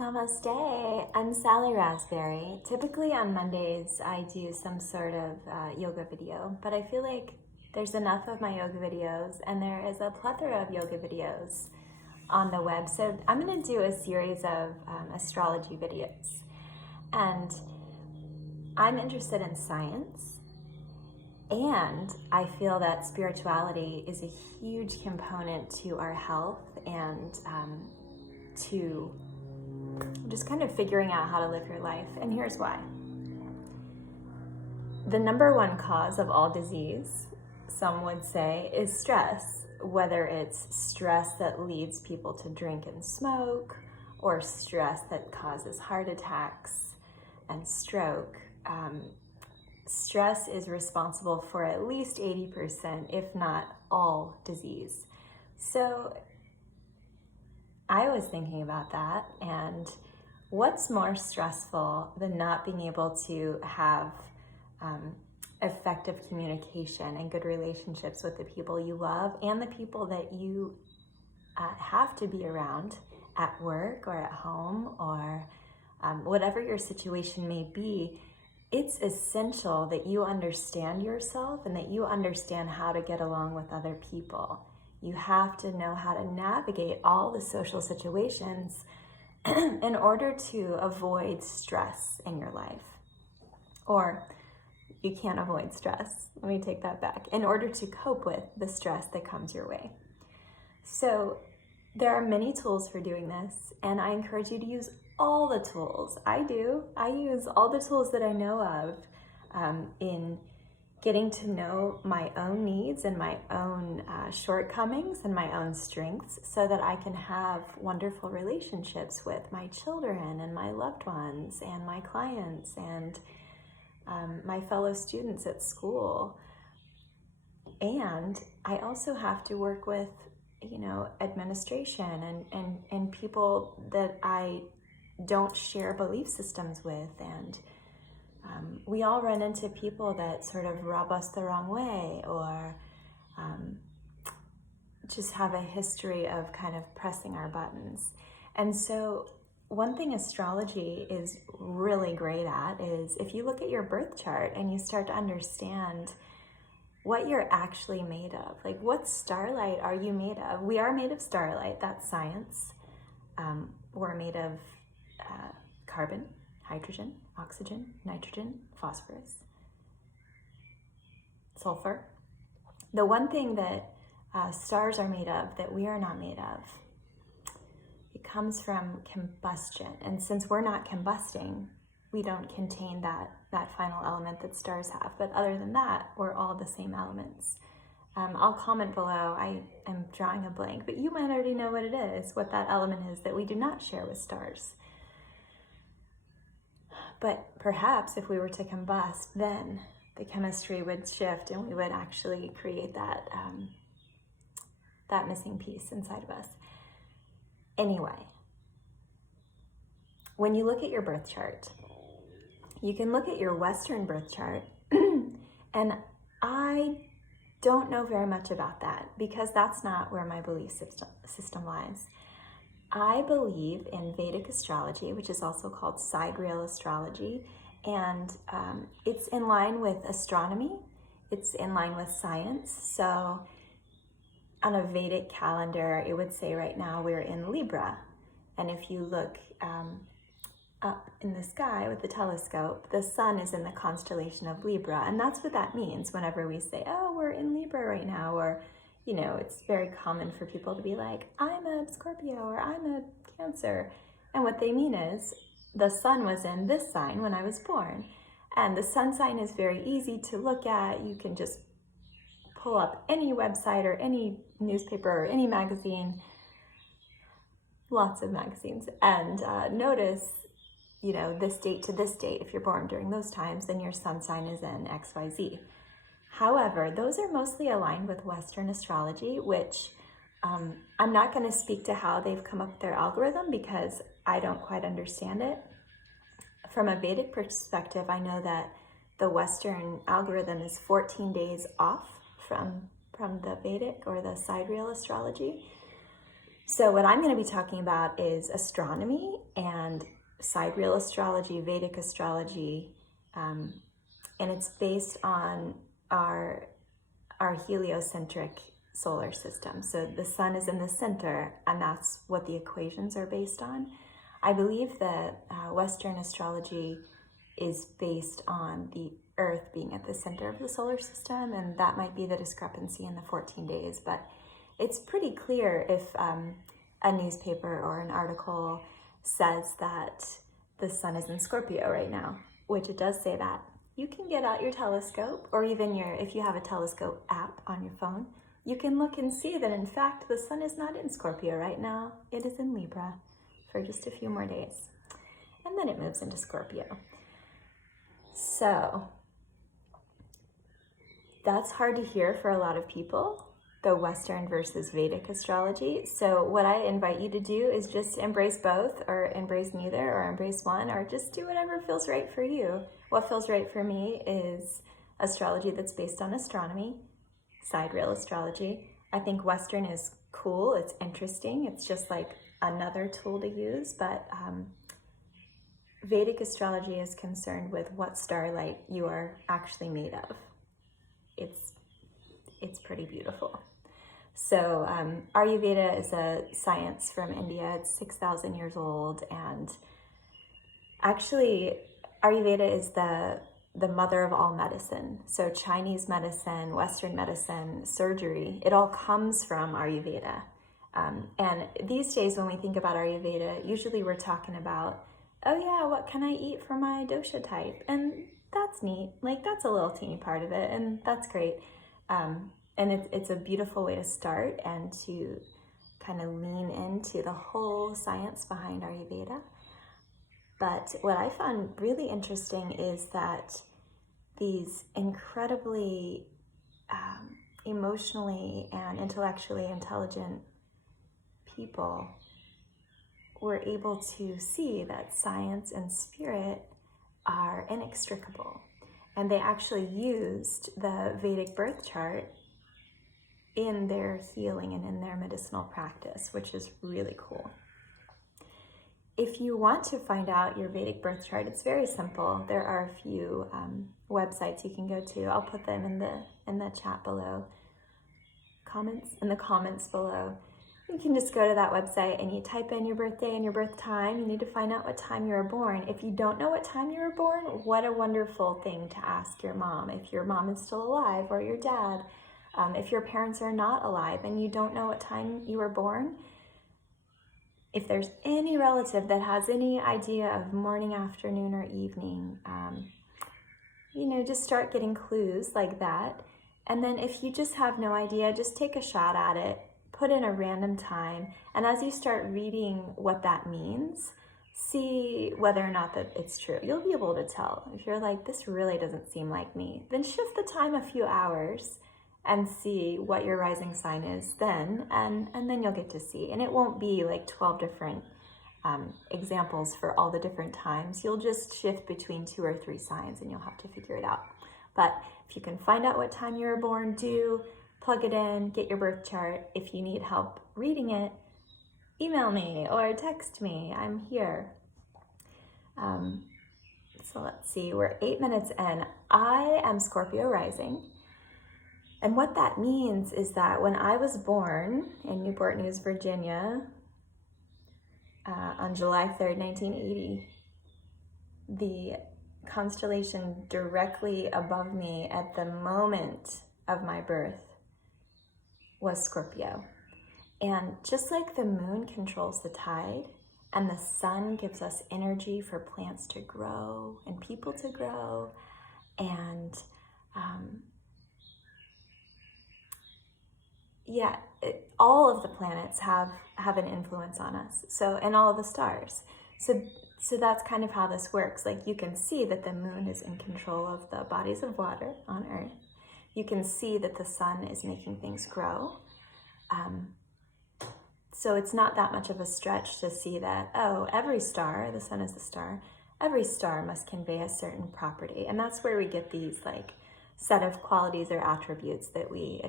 Namaste, I'm Sally Raspberry. Typically on Mondays I do some sort of yoga video, but I feel like there's enough of my yoga videos and there is a plethora of yoga videos on the web. So I'm going to do a series of astrology videos. And I'm interested in science, and I feel that spirituality is a huge component to our health and to just kind of figuring out how to live your life. And here's why. The number one cause of all disease, some would say, is stress. Whether it's stress that leads people to drink and smoke, or stress that causes heart attacks and stroke. Stress is responsible for at least 80%, if not all, disease. So I was thinking about that, and what's more stressful than not being able to have effective communication and good relationships with the people you love and the people that you have to be around at work or at home or whatever your situation may be. It's essential that you understand yourself and that you understand how to get along with other people. You have to know how to navigate all the social situations in order to avoid stress in your life. Or you can't avoid stress. Let me take that back. In order to cope with the stress that comes your way. So there are many tools for doing this, and I encourage you to use all the tools. I do. I use all the tools that I know of in getting to know my own needs and my own shortcomings and my own strengths so that I can have wonderful relationships with my children and my loved ones and my clients and my fellow students at school. And I also have to work with, administration and people that I don't share belief systems with. And we all run into people that sort of rub us the wrong way or just have a history of kind of pressing our buttons. And so one thing astrology is really great at is if you look at your birth chart and you start to understand what you're actually made of. Like, what starlight are you made of? We are made of starlight, that's science. We're made of carbon, hydrogen, oxygen, nitrogen, phosphorus, sulfur. The one thing that stars are made of that we are not made of, it comes from combustion. And since we're not combusting, we don't contain that final element that stars have. But other than that, we're all the same elements. I'll comment below. I am drawing a blank, but you might already know what it is, what that element is that we do not share with stars. But perhaps if we were to combust, then the chemistry would shift and we would actually create that missing piece inside of us. Anyway, when you look at your birth chart, you can look at your Western birth chart, and I don't know very much about that because that's not where my belief system lies. I believe in Vedic astrology, which is also called sidereal astrology, and it's in line with astronomy. It's in line with science. So on a Vedic calendar, it would say right now we're in Libra. And if you look up in the sky with the telescope, the sun is in the constellation of Libra. And that's what that means whenever we say, oh, we're in Libra right now, or it's very common for people to be like, I'm a Scorpio or I'm a Cancer. And what they mean is the sun was in this sign when I was born. And the sun sign is very easy to look at. You can just pull up any website or any newspaper or any magazine, lots of magazines, and notice, this date to this date. If you're born during those times, then your sun sign is in XYZ. However, those are mostly aligned with Western astrology, which I'm not going to speak to how they've come up with their algorithm because I don't quite understand it. From a Vedic perspective, I know that the Western algorithm is 14 days off from the Vedic or the sidereal astrology. So what I'm going to be talking about is astronomy and sidereal astrology, Vedic astrology, and it's based on our heliocentric solar system. So the sun is in the center, and that's what the equations are based on. I believe that Western astrology is based on the Earth being at the center of the solar system, and that might be the discrepancy in the 14 days, but it's pretty clear if a newspaper or an article says that the sun is in Scorpio right now, which it does say that. You can get out your telescope, or even if you have a telescope app on your phone, you can look and see that in fact the sun is not in Scorpio right now. It is in Libra for just a few more days, and then it moves into Scorpio. So that's hard to hear for a lot of people, the Western versus Vedic astrology. So what I invite you to do is just embrace both, or embrace neither, or embrace one, or just do whatever feels right for you. What feels right for me is astrology that's based on astronomy, sidereal astrology. I think Western is cool, it's interesting, it's just like another tool to use, but Vedic astrology is concerned with what starlight you are actually made of. It's pretty beautiful. So Ayurveda is a science from India. It's 6,000 years old, and actually Ayurveda is the mother of all medicine. So Chinese medicine, Western medicine, surgery, it all comes from Ayurveda. And these days when we think about Ayurveda, usually we're talking about, oh yeah, what can I eat for my dosha type? And that's neat. Like, that's a little teeny part of it, and that's great. And it's a beautiful way to start and to kind of lean into the whole science behind Ayurveda. But what I found really interesting is that these incredibly emotionally and intellectually intelligent people were able to see that science and spirit are inextricable. And they actually used the Vedic birth chart in their healing and in their medicinal practice, which is really cool. If you want to find out your Vedic birth chart, it's very simple. There are a few websites you can go to. I'll put them in the chat below, in the comments below. You can just go to that website and you type in your birthday and your birth time. You need to find out what time you were born. If you don't know what time you were born, what a wonderful thing to ask your mom. If your mom is still alive, or your dad, if your parents are not alive and you don't know what time you were born, if there's any relative that has any idea of morning, afternoon, or evening, just start getting clues like that. And then if you just have no idea, just take a shot at it, put in a random time, and as you start reading what that means, see whether or not that it's true. You'll be able to tell. If you're like, this really doesn't seem like me, then shift the time a few hours and see what your rising sign is then, and then you'll get to see. And it won't be like 12 different examples for all the different times. You'll just shift between 2 or 3 signs and you'll have to figure it out. But if you can find out what time you were born, plug it in, get your birth chart. If you need help reading it, email me or text me. I'm here. So let's see, we're 8 minutes in. I am Scorpio rising. And what that means is that when I was born in Newport News, Virginia, on July 3rd, 1980, the constellation directly above me at the moment of my birth was Scorpio. And just like the moon controls the tide and the sun gives us energy for plants to grow and people to grow, and all of the planets have an influence on us. So, and all of the stars. So that's kind of how this works. Like, you can see that the moon is in control of the bodies of water on Earth. You can see that the sun is making things grow. So it's not that much of a stretch to see that, every star, the sun is the star, every star must convey a certain property. And that's where we get these like set of qualities or attributes that we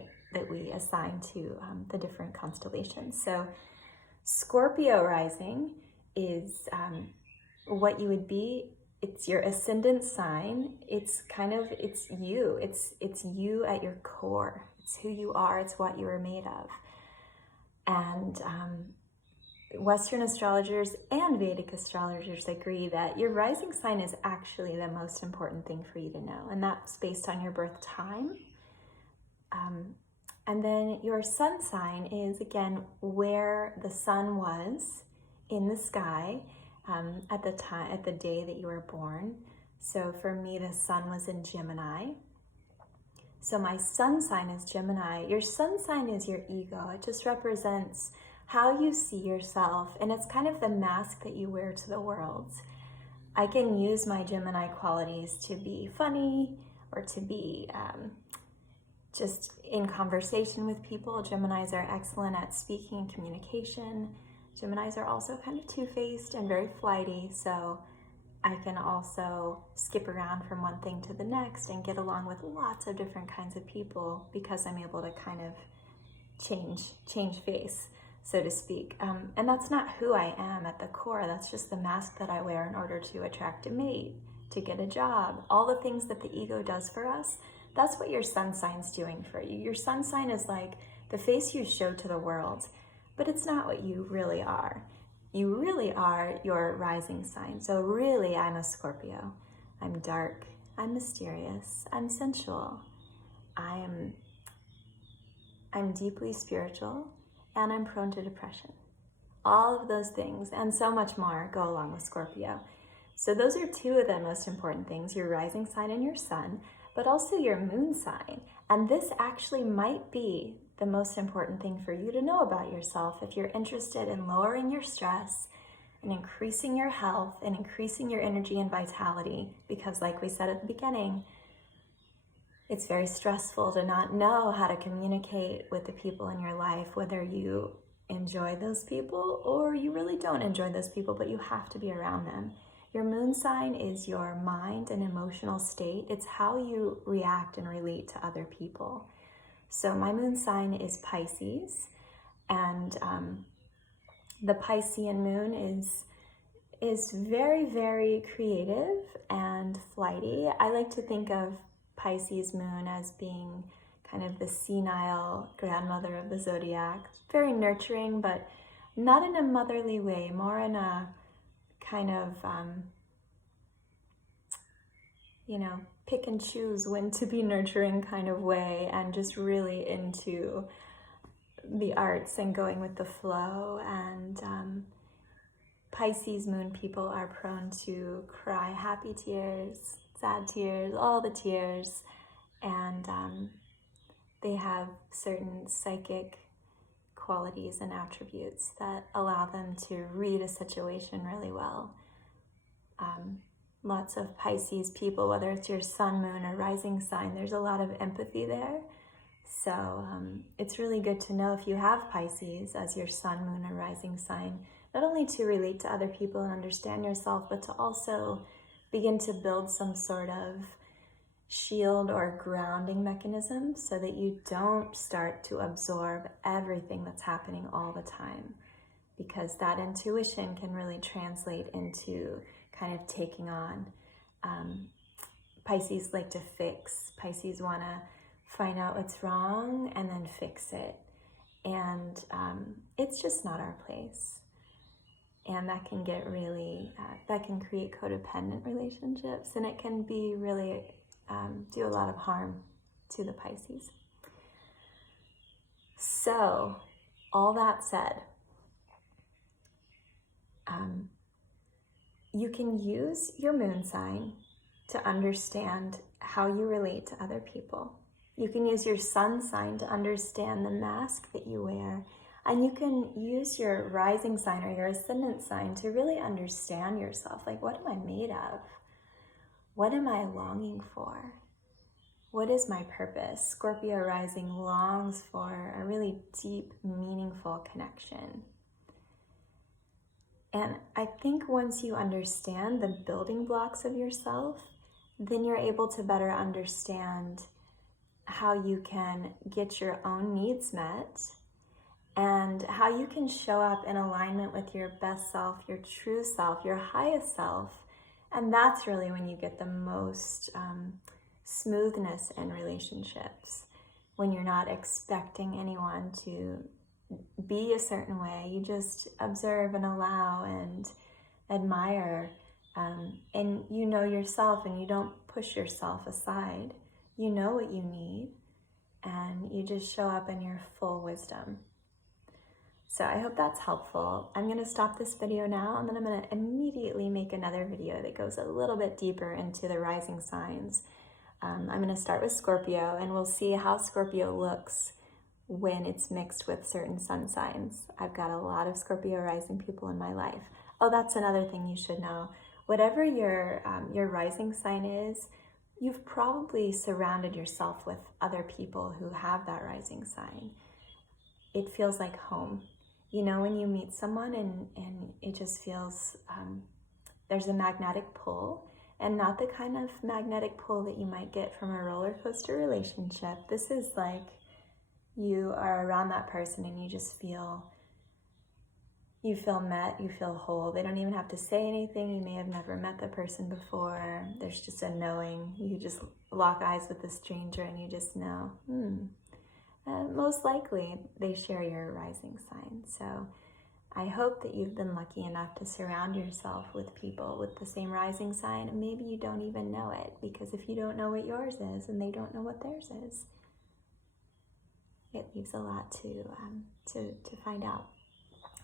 assign to the different constellations. So Scorpio rising is what you would be. It's your ascendant sign. It's you. It's you at your core. It's who you are. It's what you were made of. And Western astrologers and Vedic astrologers agree that your rising sign is actually the most important thing for you to know. And that's based on your birth time. And then your sun sign is, again, where the sun was in the sky at the day that you were born. So for me, the sun was in Gemini. So my sun sign is Gemini. Your sun sign is your ego. It just represents how you see yourself, and it's kind of the mask that you wear to the world. I can use my Gemini qualities to be funny or to be just in conversation with people. Geminis are excellent at speaking and communication. Geminis are also kind of two-faced and very flighty, so I can also skip around from one thing to the next and get along with lots of different kinds of people because I'm able to kind of change face, so to speak. And that's not who I am at the core. That's just the mask that I wear in order to attract a mate, to get a job, all the things that the ego does for us. That's what your sun sign's doing for you. Your sun sign is like the face you show to the world, but it's not what you really are. You really are your rising sign. So really, I'm a Scorpio. I'm dark, I'm mysterious, I'm sensual, I'm deeply spiritual, and I'm prone to depression. All of those things and so much more go along with Scorpio. So those are two of the most important things, your rising sign and your sun, but also your moon sign. And this actually might be the most important thing for you to know about yourself if you're interested in lowering your stress and increasing your health and increasing your energy and vitality. Because like we said at the beginning, it's very stressful to not know how to communicate with the people in your life, whether you enjoy those people or you really don't enjoy those people, but you have to be around them. Your moon sign is your mind and emotional state. It's how you react and relate to other people. So my moon sign is Pisces, and the Piscean moon is very, very creative and flighty. I like to think of Pisces moon as being kind of the senile grandmother of the zodiac. Very nurturing, but not in a motherly way, more in a kind of, pick and choose when to be nurturing kind of way, and just really into the arts and going with the flow. And Pisces moon people are prone to cry happy tears, sad tears, all the tears, and they have certain psychic qualities and attributes that allow them to read a situation really well. Lots of Pisces people, whether it's your sun, moon, or rising sign, there's a lot of empathy there. So it's really good to know if you have Pisces as your sun, moon, or rising sign, not only to relate to other people and understand yourself, but to also begin to build some sort of shield or grounding mechanism so that you don't start to absorb everything that's happening all the time, because that intuition can really translate into kind of taking on. Pisces like to fix. Pisces want to find out what's wrong and then fix it. And it's just not our place. And that can get really, that can create codependent relationships, and it can be really, do a lot of harm to the Pisces. So, all that said, you can use your moon sign to understand how you relate to other people. You can use your sun sign to understand the mask that you wear. And you can use your rising sign or your ascendant sign to really understand yourself. Like, what am I made of? What am I longing for? What is my purpose? Scorpio rising longs for a really deep, meaningful connection. And I think once you understand the building blocks of yourself, then you're able to better understand how you can get your own needs met and how you can show up in alignment with your best self, your true self, your highest self. And that's really when you get the most smoothness in relationships, when you're not expecting anyone to be a certain way. You just observe and allow and admire, and you know yourself, and you don't push yourself aside. You know what you need, and you just show up in your full wisdom. So I hope that's helpful. I'm going to stop this video now, and then I'm going to immediately make another video that goes a little bit deeper into the rising signs. I'm going to start with Scorpio, and we'll see how Scorpio looks when it's mixed with certain sun signs. I've got a lot of Scorpio rising people in my life. Oh, that's another thing you should know. Whatever your rising sign is, you've probably surrounded yourself with other people who have that rising sign. It feels like home. You know, when you meet someone and it just feels, there's a magnetic pull, and not the kind of magnetic pull that you might get from a roller coaster relationship. This is like you are around that person and you just feel, you feel met, you feel whole. They don't even have to say anything. You may have never met the person before. There's just a knowing. You just lock eyes with a stranger and you just know, most likely they share your rising sign. So I hope that you've been lucky enough to surround yourself with people with the same rising sign, and maybe you don't even know it, because if you don't know what yours is and they don't know what theirs is, it leaves a lot to find out.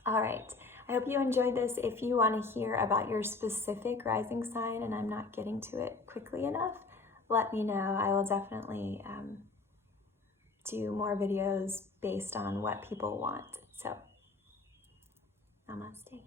All right, I hope you enjoyed this. If you want to hear about your specific rising sign and I'm not getting to it quickly enough, let me know. I will definitely do more videos based on what people want. So, namaste.